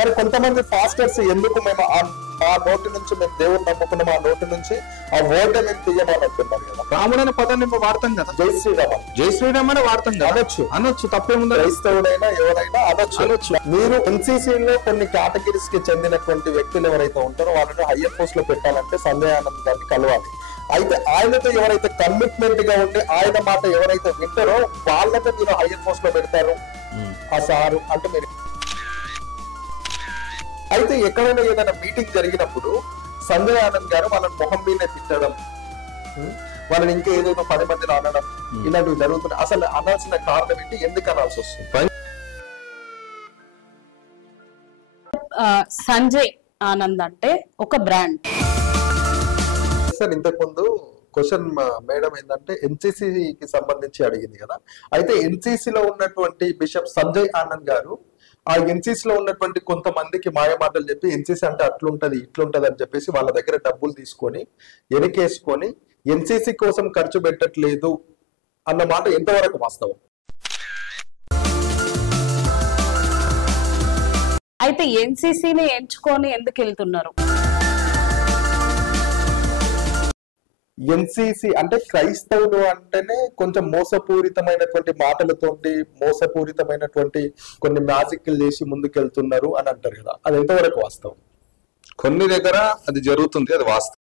మరి కొంతమంది ఫాస్టర్స్ ఎందుకు మేము ఆ నోటి నుంచి మేము దేవుని నమ్ముకున్నాం, ఆ నోటి నుంచి ఆ వర్డ్ మేము తీయమనుకుంటారు కదా. రాముడు అనే పదాన్ని వాడతాం కదా, జై శ్రీరామ్, జై శ్రీరామ్ అని వాడతాం కదా. అనొచ్చు, తప్పేముంది. క్రైస్తవుడైనా ఎవరైనా అనొచ్చు. మీరు ఎన్సీసీలో కొన్ని కేటగిరీస్ కి చెందినటువంటి వ్యక్తులు ఎవరైతే ఉంటారో వాళ్ళని హయ్యర్ పోస్ట్ లో పెట్టాలంటే సంజయ్ ఆనంద్ గారిని కలవాలి. అయితే ఆయనతో ఎవరైతే కమిట్మెంట్ గా ఉండి ఆయన మాట ఎవరైతే వింటారో వాళ్ళతో మీరు హయ్యర్ పోస్ట్ లో పెడతారు ఆ సారు అంటే మీరు. అయితే ఎక్కడైనా ఏదైనా మీటింగ్ జరిగినప్పుడు సంజయ్ ఆనంద్ గారు వాళ్ళని మొహం మీదే తిట్టడం, వాళ్ళని ఇంకా ఏదైనా 10 మందిని అనడం ఇలాంటివి జరుగుతున్నాయి. అసలు అనాల్సిన కారణం ఏంటి, ఎందుకు అనాల్సి వస్తుంది? సంజయ్ ఆనంద్ అంటే ఒక బ్రాండ్. సార్ ఇంతకు ముందు క్వశ్చన్ మేడం ఏంటంటే ఎన్సీసీకి సంబంధించి అడిగింది కదా. అయితే ఎన్సీసీలో ఉన్నటువంటి బిషప్ సంజయ్ ఆనంద్ గారు ఆ ఎన్సీసీ లో ఉన్నటువంటి కొంతమందికి మాయమాటలు చెప్పి ఎన్సీసీ అంటే అట్లుంటది ఇట్లుంటది అని చెప్పేసి వాళ్ళ దగ్గర డబ్బులు తీసుకొని వెనకేసుకొని ఎన్సీసీ కోసం ఖర్చు పెట్టట్లేదు అన్న మాట ఎంతవరకు వాస్తవం? అయితే ఎన్సీసీని ఎంచుకొని ఎందుకు వెళ్తున్నారు? ఎన్సీసీ అంటే క్రైస్తవులు అంటేనే కొంచెం మోసపూరితమైనటువంటి మాటలతోటి మోసపూరితమైనటువంటి కొన్ని మ్యాజిక్లు చేసి ముందుకెళ్తున్నారు అని అంటారు కదా, అది ఎంతవరకు వాస్తవం? కొన్ని దగ్గర అది జరుగుతుంది, అది వాస్తవం.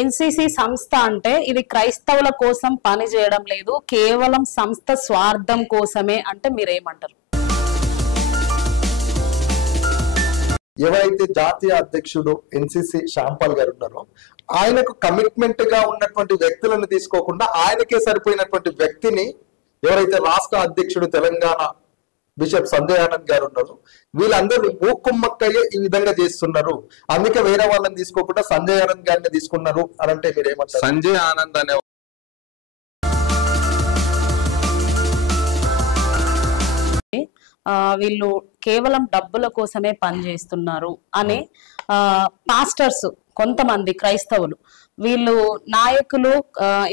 ఎన్సీసీ సంస్థ అంటే ఇది క్రైస్తవుల కోసం పని చేయడం లేదు, కేవలం సంస్థ స్వార్థం కోసమే అంటే మీరేమంటారు? ఎవరైతే జాతీయ అధ్యక్షుడు ఎన్సీసీ శ్యాంపాల్ గారు ఉన్నారో ఆయనకు కమిట్మెంట్ గా ఉన్నటువంటి వ్యక్తులను తీసుకోకుండా ఆయనకే సరిపోయినటువంటి వ్యక్తిని ఎవరైతే రాష్ట్ర అధ్యక్షుడు తెలంగాణ బిషప్ సంజయ్ ఆనంద్ గారు ఉన్నారు వీళ్ళందరూ మూకుమ్మక్కయ్యే ఈ విధంగా చేస్తున్నారు, అందుకే వేరే వాళ్ళని తీసుకోకుండా సంజయ్ ఆనంద్ గారిని తీసుకున్నారు అని అంటే మీరు ఏమంటారు? సంజయ్ ఆనంద్ అనే వీళ్ళు కేవలం డబ్బుల కోసమే పనిచేస్తున్నారు అనే పాస్టర్స్ కొంతమంది క్రైస్తవులు వీళ్ళు నాయకులు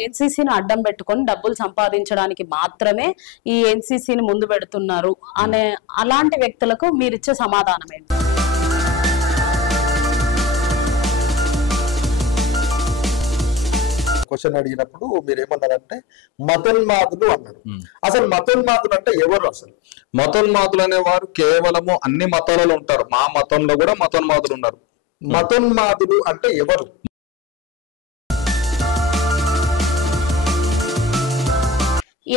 ఎన్సీసీని అడ్డం పెట్టుకొని డబ్బులు సంపాదించడానికి మాత్రమే ఈ ఎన్సీసీని ముందు పెడుతున్నారు అనే అలాంటి వ్యక్తులకు మీరిచ్చే సమాధానం ఏంటి? క్వశ్చన్ అడిగినప్పుడు మీరు ఏమన్నారంటే మతోన్మాదులు అన్నారు. అసలు మతోన్మాదులు అంటే ఎవరు? అసలు మతోన్మాదులు అనేవారు కేవలము అన్ని మతాలలో ఉంటారు, మా మతంలో కూడా మతోన్మాదులు ఉన్నారు. మతోన్మాదులు అంటే ఎవరు?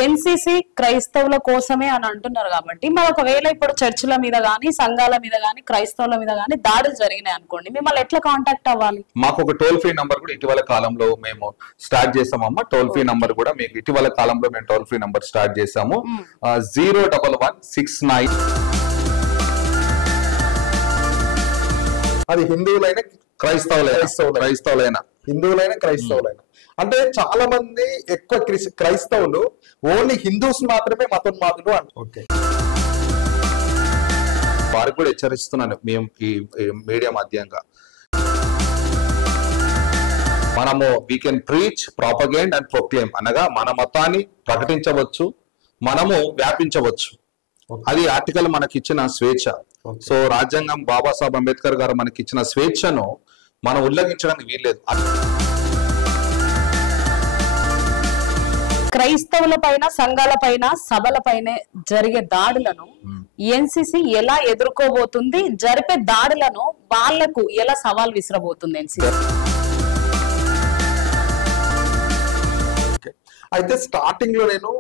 ఎన్సీసీ క్రైస్తవుల కోసమే అని అంటున్నారు కాబట్టి మరి ఒకవేళ ఇప్పుడు చర్చిల మీద గానీ సంఘాల మీద గానీ క్రైస్తవుల మీద గానీ దాడులు జరిగినాయి అనుకోండి, మిమ్మల్ని ఎట్లా కాంటాక్ట్ అవ్వాలి? మాకు ఒక టోల్ ఫ్రీ నంబర్ కూడా ఇటీవల కాలంలో మేము స్టార్ట్ చేసామమ్మా. టోల్ ఫ్రీ నంబర్ కూడా మీకు ఇటీవల కాలంలో మేము టోల్ ఫ్రీ నంబర్ స్టార్ట్ చేసాము. 01169. అది హిందువులైన క్రైస్తవులైన హిందువులైన క్రైస్తవులైన అంటే చాలా మంది ఎక్కువ క్రైస్తవులు ఓన్లీ హిందూస్ మాత్రమే మతోన్మాదులు అంట. ఓకే, వారికి కూడా హెచ్చరిస్తున్నాను మేము ఈ మీడియా మాధ్యంగా. మనము we can preach, propagate and proclaim అనగా మన మతాన్ని ప్రకటించవచ్చు, మనము వ్యాపించవచ్చు. అది ఆర్టికల్ మనకి ఇచ్చిన స్వేచ్ఛ. సో రాజ్యాంగం బాబాసాహెబ్ అంబేద్కర్ గారు మనకి ఇచ్చిన స్వేచ్ఛను మనం ఉల్లంఘించడానికి వీల్లేదు. క్రైస్తవుల పైన సంఘాల పైన సభల పైన జరిగే దాడులను ఎన్సీసీ ఎలా ఎదుర్కోబోతుంది? జరిపే దాడులను వాళ్లకు ఎలా సవాల్ విసిరబోతుంది ఎన్సీసీ? అయితే స్టార్టింగ్ లో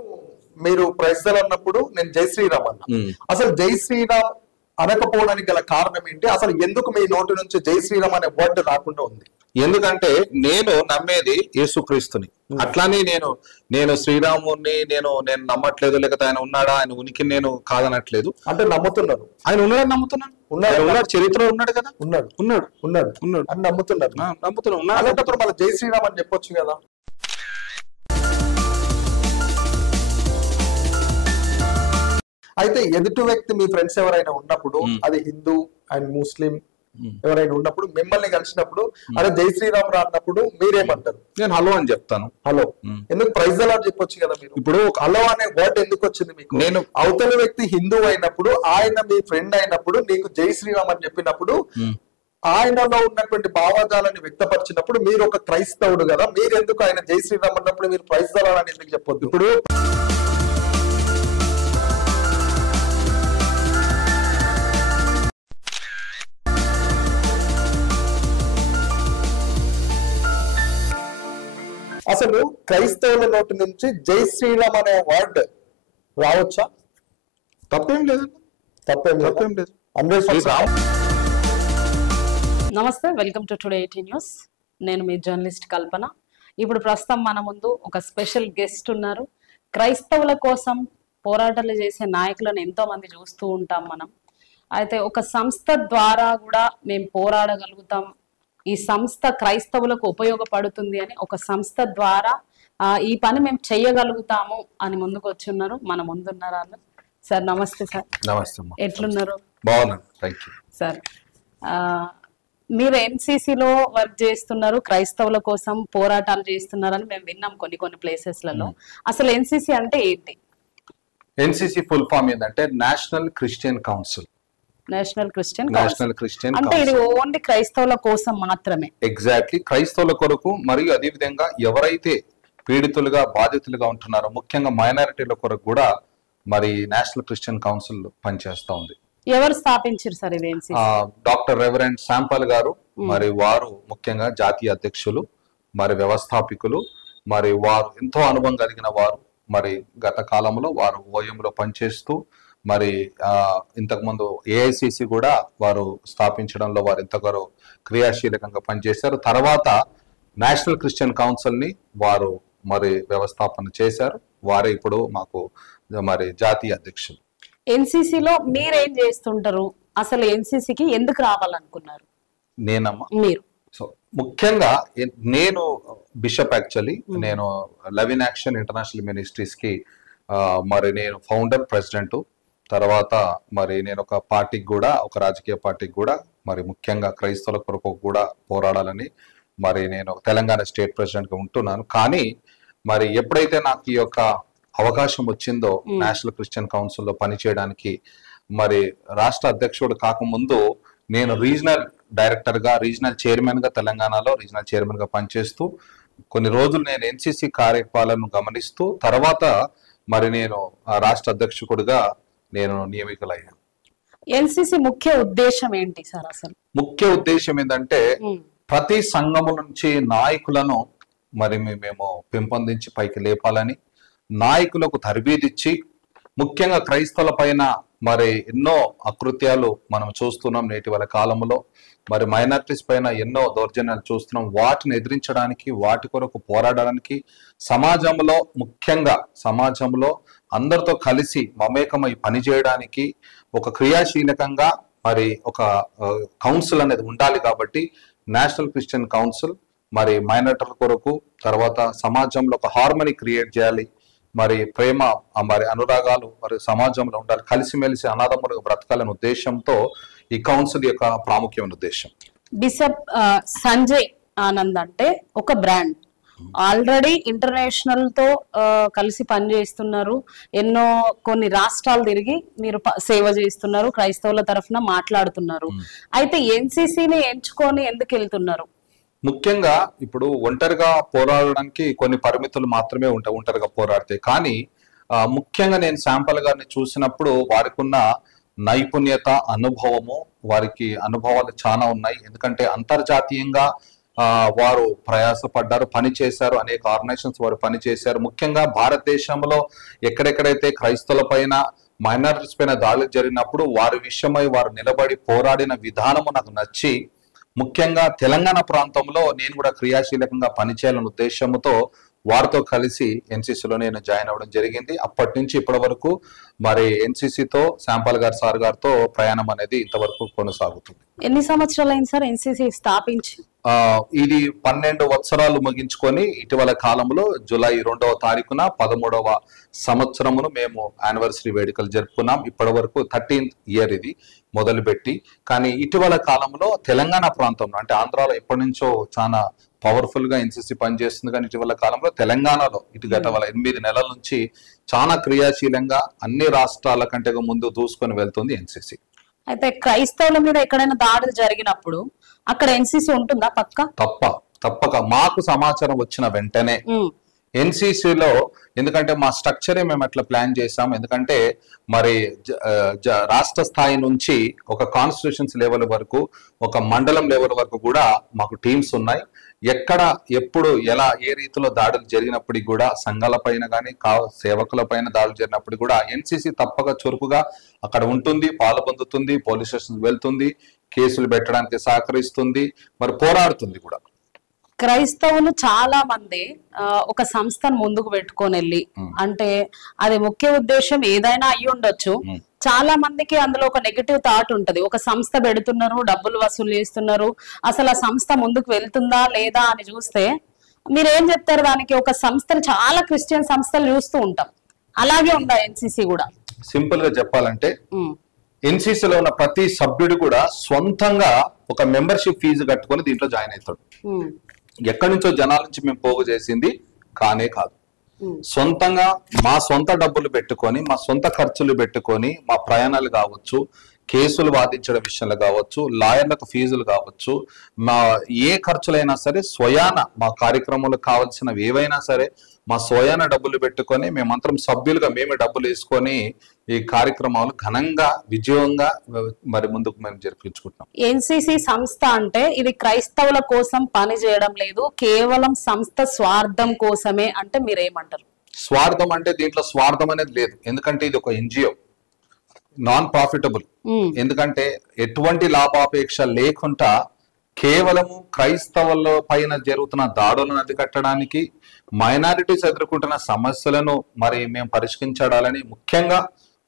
మీరు ప్రైజ్లు అన్నప్పుడు నేను జై శ్రీరామ్ అన్నా. అసలు జై శ్రీరామ్ అనకపోవడానికి గల కారణం ఏంటి? అసలు ఎందుకు మీ నోటి నుంచి జై శ్రీరామ్ అనే వర్డ్ రాకుండా ఉంది? ఎందుకంటే నేను నమ్మేది యేసుక్రీస్తుని. అట్లానే నేను శ్రీరాముని నేను నమ్మట్లేదు, లేకపోతే ఆయన ఉన్నాడా, ఆయన ఉనికిని నేను కాదనట్లేదు. అంటే నమ్ముతున్నాను, ఆయన ఉన్నాడని నమ్ముతున్నాను. ఉన్నాడు, చరిత్రలో ఉన్నాడు కదా, ఉన్నాడు అని నమ్ముతున్నారు. నమ్ముతున్నాను. అలాంటప్పుడు మళ్ళీ జై శ్రీరామ్ అని చెప్పొచ్చు కదా. అయితే ఎదుటి వ్యక్తి మీ ఫ్రెండ్స్ ఎవరైనా ఉన్నప్పుడు అది హిందూ అండ్ ముస్లిం ఎవరైనా ఉన్నప్పుడు మిమ్మల్ని కలిసినప్పుడు అరే జై శ్రీరామ్ రా అన్నప్పుడు మీరేమంటారు? నేను హలో అని చెప్తాను. హలో ఎందుకు ప్రైజ్ అలా చెప్పొచ్చు కదా మీరు. ఇప్పుడు హలో అనే వర్డ్ ఎందుకు వచ్చింది మీకు? నేను అవతల వ్యక్తి హిందూ అయినప్పుడు, ఆయన మీ ఫ్రెండ్ అయినప్పుడు, నీకు జై శ్రీరామ్ అని చెప్పినప్పుడు ఆయనలో ఉన్నటువంటి భావజాలాన్ని వ్యక్తపరిచినప్పుడు మీరు ఒక క్రైస్తవుడు కదా, మీరు ఎందుకు ఆయన జై శ్రీరామ్ అన్నప్పుడు మీరు ప్రైజ్ అని ఎందుకు చెప్పొద్దు? ఇప్పుడు అసలు క్రైస్తవుల నోటి నుంచి జై శ్రీరామ్ అనే వర్డ్ రావచ్చా? తప్పేం లేదు, తప్పేం లేదు. 100%. నమస్తే, వెల్కమ్ టు టుడే 18 న్యూస్. నేను మీ జర్నలిస్ట్ కల్పన. ఇప్పుడు ప్రస్తుతం మన ముందు ఒక స్పెషల్ గెస్ట్ ఉన్నారు. క్రైస్తవుల కోసం పోరాటాలు చేసే నాయకులను ఎంతో మంది చూస్తూ ఉంటాం మనం. అయితే ఒక సంస్థ ద్వారా కూడా మేము పోరాడగలుగుతాం, ఈ సంస్థ క్రైస్తవులకు ఉపయోగపడుతుంది అని ఒక సంస్థ ద్వారా ఈ పని మేము చేయగలుగుతాము అని ముందుకు వచ్చి ఉన్నారు. మన ముందున్నారు వాళ్ళు. సార్ నమస్తే. సార్ నమస్తే. ఎట్లున్నారు? బాగున్నాను, థ్యాంక్ యూ. సార్ మీరు ఎన్సీసీలో వర్క్ చేస్తున్నారు, క్రైస్తవుల కోసం పోరాటాలు చేస్తున్నారని మేము విన్నాం కొన్ని ప్లేసెస్లలో. అసలు ఎన్సీసీ అంటే ఏంటి? ఎన్సీసీ ఫుల్ ఫామ్ ఏంటంటే national Christian council. National Christian అంటే ఇది ఓన్లీ క్రైస్తవుల కోసం మాత్రమే. ఎగ్జాక్ట్లీ, క్రైస్తవుల కొరకు. మరియు అదే విధంగా ఎవరైతే పీడితులుగా బాధితులుగా ఉంటున్నారో, ముఖ్యంగా మైనారిటీల కొరకు కూడా మరి నేషనల్ క్రిస్టియన్ కౌన్సిల్ పనిచేస్తా ఉంది. ఎవరు స్థాపించారు సార్ ఇది? డాక్టర్ రెవరెండ్ శాంపల్ గారు, మరి వారు ముఖ్యంగా జాతీయ అధ్యక్షులు, మరి వ్యవస్థాపకులు, మరి వారు ఎంతో అనుభవం కలిగిన వారు. మరి గత కాలంలో వారు ఓఎంలో పనిచేస్తూ మరి ఇంతకుముందు ఏఐసిసి కూడా వారు స్థాపించడంలో వారు ఎంతగానో క్రియాశీలకంగా పనిచేశారు. తర్వాత నేషనల్ క్రిస్టియన్ కౌన్సిల్ ని వారు మరి వ్యవస్థాపన చేశారు. వారే ఇప్పుడు మాకు మరి జాతీయ అధ్యక్షులు. ఎన్సీసీలో మీరేం చేస్తుంటారు? అసలు ఎన్సీసీకి ఎందుకు రావాలనుకున్నారు? నేనమ్మా, మీరు సో ముఖ్యంగా నేను బిషప్, యాక్చువల్లీ నేను love in action international ministries కి మరి నేను ఫౌండర్, ప్రెసిడెంట్. తర్వాత మరి నేను ఒక పార్టీకి కూడా, ఒక రాజకీయ పార్టీకి కూడా మరి ముఖ్యంగా క్రైస్తవుల కొరకు కూడా పోరాడాలని మరి నేను తెలంగాణ స్టేట్ ప్రెసిడెంట్ గా ఉంటున్నాను. కానీ మరి ఎప్పుడైతే నాకు ఈ యొక్క అవకాశం వచ్చిందో నేషనల్ క్రిస్టియన్ కౌన్సిల్లో పనిచేయడానికి, మరి రాష్ట్ర అధ్యక్షుడు కాకముందు నేను రీజనల్ డైరెక్టర్ గా, రీజనల్ చైర్మన్ గా, తెలంగాణలో రీజనల్ చైర్మన్ గా పనిచేస్తూ కొన్ని రోజులు నేను ఎన్సీసీ కార్యక్రమాలను గమనిస్తూ తర్వాత మరి నేను రాష్ట్ర అధ్యక్షుడిగా నేను నియమితులయ్యాను. ఎన్సీసీ ముఖ్య ఉద్దేశం ఏంటి సార్? అసలు ముఖ్య ఉద్దేశం ఏంటంటే ప్రతి సంఘము నుంచి నాయకులను మరి మేము పెంపొందించి పైకి లేపాలని, నాయకులకు తరబీదిచ్చి, ముఖ్యంగా క్రైస్తవుల పైన మరి ఎన్నో అకృత్యాలు మనం చూస్తున్నాం నేటి వాళ్ళ కాలంలో. మరి మైనారిటీస్ పైన ఎన్నో దౌర్జన్యాలు చూస్తున్నాం. వాటిని ఎదిరించడానికి, వాటి కొరకు పోరాడడానికి, సమాజంలో ముఖ్యంగా సమాజంలో అందరితో కలిసి మమేకమై పనిచేయడానికి ఒక క్రియాశీలకంగా మరి ఒక కౌన్సిల్ అనేది ఉండాలి. కాబట్టి నేషనల్ క్రిస్టియన్ కౌన్సిల్ మరి మైనారిటీల కొరకు, తర్వాత సమాజంలో ఒక హార్మనీ క్రియేట్ చేయాలి, మరి ప్రేమ, మరి అనురాగాలు మరి సమాజంలో ఉండాలి, కలిసిమెలిసి అనాథములుగా బ్రతకాలనే ఉద్దేశంతో ఈ కౌన్సిల్ యొక్క ప్రాముఖ్యమైన ఉద్దేశం. బిషప్ సంజయ్ ఆనంద్ అంటే ఒక బ్రాండ్, ఆల్రెడీ ఇంటర్నేషనల్ తో కలిసి పనిచేస్తున్నారు. కొన్ని రాష్ట్రాలు తిరిగి మీరు సేవ చేస్తున్నారు, క్రైస్తవుల తరఫున మాట్లాడుతున్నారు. అయితే ఎన్సీసీని ఎంచుకొని ఎందుకు వెళ్తున్నారు? ముఖ్యంగా ఇప్పుడు ఒంటరిగా పోరాడడానికి కొన్ని పరిమితులు మాత్రమే ఉంటాయి, ఒంటరిగా పోరాడితే. కానీ ముఖ్యంగా నేను శాంపల్ గారిని చూసినప్పుడు వారికి ఉన్న నైపుణ్యత, అనుభవము, వారికి అనుభవాలు చాలా ఉన్నాయి. ఎందుకంటే అంతర్జాతీయంగా వారు ప్రయాసపడ్డారు, పని చేశారు, అనేక ఆర్గనైజేషన్స్ వారు పని చేశారు. ముఖ్యంగా భారతదేశంలో ఎక్కడెక్కడైతే క్రైస్తవుల పైన, మైనారిటీస్ పైన దాడులు జరిగినప్పుడు వారి విషయమై వారు నిలబడి పోరాడిన విధానము నాకు నచ్చి, ముఖ్యంగా తెలంగాణ ప్రాంతంలో నేను కూడా క్రియాశీలకంగా పనిచేయాలనే ఉద్దేశంతో వారితో కలిసి ఎన్సీసీలో నేను జాయిన్ అవ్వడం జరిగింది. అప్పటి నుంచి ఇప్పటి వరకు మరి ఎన్సీసీతో శాంపల్ గారు సార్ గారితో ప్రయాణం అనేది ఇంతవరకు కొనసాగుతుంది. ఎన్ని సంవత్సరాలు అయింది సార్ ఎన్సీసీ స్థాపించి? ఇది 12 సంవత్సరాలు ముగించుకొని ఇటీవల కాలంలో జూలై 2వ తారీఖున 13వ సంవత్సరమును మేము యానివర్సరీ వేడుకలు జరుపుకున్నాం. ఇప్పటి వరకు 13th ఇయర్ ఇది మొదలుపెట్టి. కానీ ఇటీవల కాలంలో తెలంగాణ ప్రాంతంలో అంటే ఆంధ్రాలో ఎప్పటి నుంచో చాలా పవర్ఫుల్ గా ఎన్సీసీ పనిచేస్తుంది. కానీ ఇటీవల కాలంలో తెలంగాణలో ఇటీవల 8 నెలల నుంచి చాలా క్రియాశీలంగా అన్ని రాష్ట్రాల కంటే ముందు దూసుకొని వెళ్తుంది ఎన్సీసీ. అయితే క్రైస్తవుల మీద ఎక్కడైనా దాడులు జరిగినప్పుడు అక్కడ ఎన్సీసీ ఉంటుందా? తప్పక మాకు సమాచారం వచ్చిన వెంటనే ఎన్సీసీలో, ఎందుకంటే మా స్ట్రక్చరే మేము అట్లా ప్లాన్ చేసాం. ఎందుకంటే మరి రాష్ట్ర స్థాయి నుంచి ఒక కాన్స్టిట్యూషన్స్ లెవెల్ వరకు, ఒక మండలం లెవెల్ వరకు కూడా మాకు టీమ్స్ ఉన్నాయి. ఎక్కడ ఎప్పుడు ఎలా ఏ రీతిలో దాడులు జరిగినప్పటికీ కూడా సంఘాల పైన కానీ సేవకుల పైన దాడులు జరిగినప్పుడు కూడా ఎన్సీసీ తప్పక చురుకుగా అక్కడ ఉంటుంది, పాల్పొందుతుంది, పోలీస్ స్టేషన్ వెళ్తుంది, కేసులు పెట్టడానికి సహకరిస్తుంది, మరి పోరాడుతుంది కూడా. క్రైస్తవులు చాలా మంది ఒక సంస్థను ముందుకు పెట్టుకొని వెళ్ళి, అంటే అది ముఖ్య ఉద్దేశం ఏదైనా అయ్యి ఉండొచ్చు, చాలా మందికి అందులో ఒక నెగటివ్ థాట్ ఉంటది. ఒక సంస్థ పెడుతున్నారు, డబ్బులు వసూలు చేస్తున్నారు, అసలు ఆ సంస్థ ముందుకు వెళ్తుందా లేదా అని చూస్తే మీరేం చెప్తారు దానికి? ఒక సంస్థలు చాలా క్రిస్టియన్ సంస్థలు చూస్తూ ఉంటాం, అలాగే ఉందా ఎన్సీసీ కూడా? సింపుల్ గా చెప్పాలంటే ఎన్సీసీలో ఉన్న ప్రతి సభ్యుడు కూడా సొంతంగా ఒక మెంబర్షిప్ ఫీజు కట్టుకొని దీంట్లో జాయిన్ అవుతాడు. ఎక్కడి నుంచో జనాల నుంచి మేము పోగు చేసింది కానే కాదు. సొంతంగా మా సొంత డబ్బులు పెట్టుకొని, మా సొంత ఖర్చులు పెట్టుకొని, మా ప్రయాణాలు కావచ్చు, కేసులు వాదించడం విషయంలో కావచ్చు, లాయర్లకు ఫీజులు కావచ్చు, మా ఏ ఖర్చులైనా సరే స్వయాన మా కార్యక్రమాలకు కావాల్సినవి ఏవైనా సరే మా స్వయాన డబ్బులు పెట్టుకొని మేమంతరం సభ్యులుగా మేమే డబ్బులు వేసుకొని ఈ కార్యక్రమాలు ఘనంగా విజయంగా మరి ముందుకు మేము జరిపించుకుంటున్నాం. ఎన్సీసీ సంస్థ అంటే ఇది క్రైస్తవుల కోసం పని చేయడం లేదు, కేవలం సంస్థ స్వార్థం కోసమే అంటే మీరేమంటారు? స్వార్థం అంటే దీంట్లో స్వార్థం అనేది లేదు. ఎందుకంటే ఇది ఒక ఎన్జిఓ, నాన్ ప్రాఫిటబుల్. ఎందుకంటే ఎటువంటి లాభాపేక్ష లేకుండా కేవలము క్రైస్తవుల పైన జరుగుతున్న దాడులను అరికట్టడానికి, మైనారిటీస్ ఎదుర్కొంటున్న సమస్యలను మరి మేము పరిష్కరించాలని, ముఖ్యంగా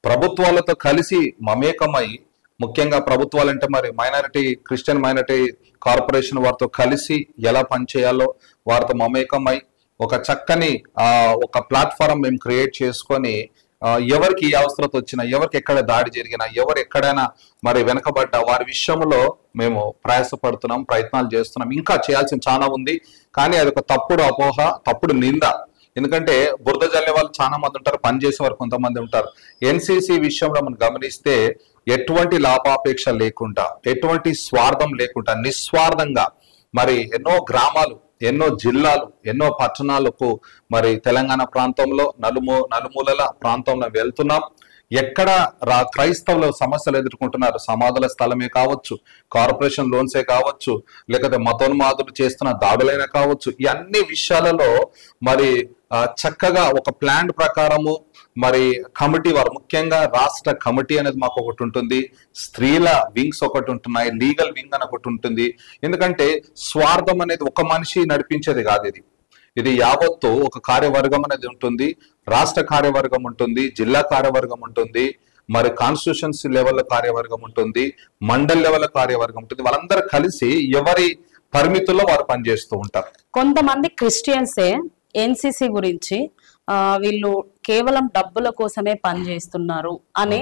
ప్రభుత్వాలతో కలిసి మమేకమై, ముఖ్యంగా ప్రభుత్వాలంటే మరి క్రిస్టియన్ మైనారిటీ కార్పొరేషన్ వారితో కలిసి ఎలా పనిచేయాలో వారితో మమేకమై ఒక చక్కని ఒక ప్లాట్ఫారం మేము క్రియేట్ చేసుకొని ఎవరికి ఏ అవసరం వచ్చినా, ఎవరికి ఎక్కడ దాడి జరిగినా, ఎవరు ఎక్కడైనా మరి వెనకబడ్డ వారి విషయంలో మేము ప్రయాసపడుతున్నాం, ప్రయత్నాలు చేస్తున్నాం. ఇంకా చేయాల్సిన చాలా ఉంది, కానీ అది ఒక తప్పుడు అపోహ, తప్పుడు నింద. ఎందుకంటే బురద జల్లే వాళ్ళు చాలా మంది ఉంటారు, పనిచేసే వారు కొంతమంది ఉంటారు. ఎన్సీసీ విషయంలో మనం గమనిస్తే ఎటువంటి లాభాపేక్ష లేకుండా, ఎటువంటి స్వార్థం లేకుండా, నిస్వార్థంగా మరి ఎన్నో గ్రామాలు, ఎన్నో జిల్లాలు, ఎన్నో పట్టణాలకు మరి తెలంగాణ ప్రాంతంలో నలుమూలల ప్రాంతంలో వెళ్తున్నాం. ఎక్కడ క్రైస్తవుల సమస్యలు ఎదుర్కొంటున్నారు, సమాధుల స్థలమే కావచ్చు, కార్పొరేషన్ లోన్సే కావచ్చు, లేకపోతే మతోన్మాదులు చేస్తున్న దాడులైనా కావచ్చు, ఈ అన్ని విషయాలలో మరి చక్కగా ఒక ప్లాన్ ప్రకారము మరి కమిటీ వారు, ముఖ్యంగా రాష్ట్ర కమిటీ అనేది మాకు ఒకటి ఉంటుంది, స్త్రీల వింగ్స్ ఒకటి ఉంటున్నాయి, లీగల్ వింగ్ అని ఒకటి ఉంటుంది. ఎందుకంటే స్వార్థం అనేది ఒక మనిషి నడిపించేది కాదు, ఇది యావత్తు ఒక కార్యవర్గం అనేది ఉంటుంది. రాష్ట్ర కార్యవర్గం ఉంటుంది, జిల్లా కార్యవర్గం ఉంటుంది, మరి కాన్స్టిట్యూషన్స్ లెవెల్ కార్యవర్గం ఉంటుంది, మండల్ లెవెల్ కార్యవర్గం ఉంటుంది. వాళ్ళందరూ కలిసి ఎవరి పరిమితుల్లో వారు పనిచేస్తూ ఉంటారు. కొంతమంది క్రిస్టియన్సే ఎన్సీసీ గురించి వీళ్ళు కేవలం డబ్బుల కోసమే పనిచేస్తున్నారు అని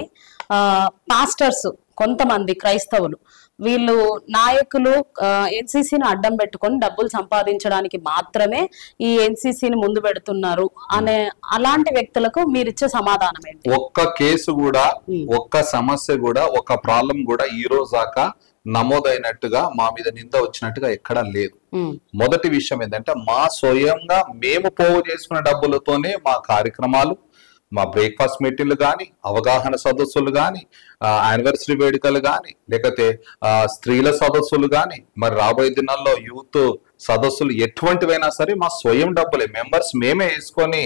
పాస్టర్స్, కొంతమంది క్రైస్తవులు, వీళ్ళు నాయకులు ఎన్సీసీని అడ్డం పెట్టుకొని డబ్బులు సంపాదించడానికి మాత్రమే ఈ ఎన్సీసీని ముందు పెడుతున్నారు అనే అలాంటి వ్యక్తులకు మీరు ఇచ్చే సమాధానం ఏంటి? ఒక్క కేసు కూడా, ఒక్క సమస్య కూడా, ఒక్క ప్రాబ్లం కూడా ఈ రోజు దాకా నమోదైనట్టుగా, మా మీద నింద వచ్చినట్టుగా ఎక్కడా లేదు. మొదటి విషయం ఏంటంటే మా స్వయంగా మేము పోగు చేసుకున్న డబ్బులతోనే మా కార్యక్రమాలు, మా బ్రేక్ఫాస్ట్ మీటింగ్లు కానీ, అవగాహన సదస్సులు కానీ, యానివర్సరీ వేడుకలు కానీ, లేకపోతే స్త్రీల సదస్సులు కానీ, మరి రాబోయే దినాల్లో యూత్ సదస్సులు ఎటువంటివైనా సరే మా స్వయం డబ్బులే, మెంబర్స్ మేమే వేసుకొని